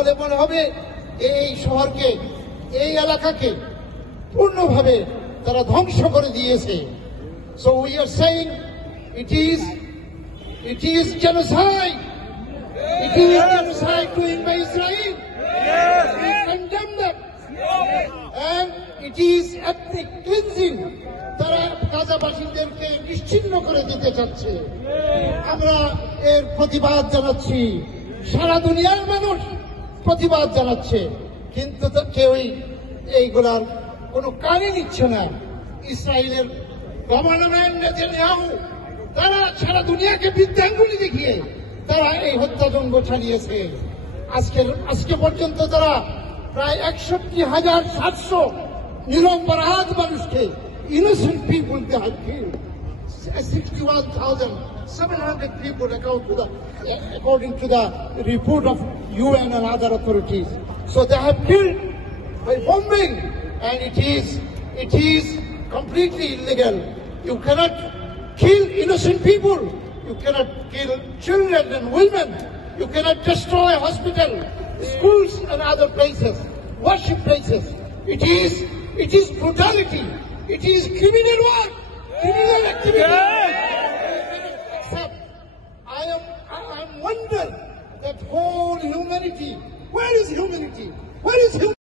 বলে মনে হবে এই শহরকে এই এলাকাকে পূর্ণভাবে তারা ধ্বংস করে দিয়েছে। So we are saying it is genocide. It is genocide doing by Israel. We condemn them. And it is ethnic cleansing. তারা গাজাবাসীদেরকে নিশ্চিহ্ন করে দিতে চাচ্ছে। আমরা এর প্রতিবাদ জানাচ্ছি, সারা দুনিয়ার মানুষ প্রতিবাদ জানাচ্ছে, কিন্তু কেউই এইগুলার কোনো কানে নিচ্ছে না। ইসরায়েলের গভর্নমেন্ট নেতানিয়াহু তারা সারা দুনিয়াকে বৃদ্ধাঙ্গুলি দেখিয়ে তারা এই হত্যাযজ্ঞ চালিয়েছে। আজকে পর্যন্ত তারা প্রায় 61,700 নিরপরাধ মানুষকে, innocent people they have killed. 61,700 people according to the report of UN and other authorities. So they have killed by bombing, and it is completely illegal. You cannot kill innocent people. You cannot kill children and women. You cannot destroy hospitals, schools and other places, worship places. It is brutality. It is criminal work, criminal activity.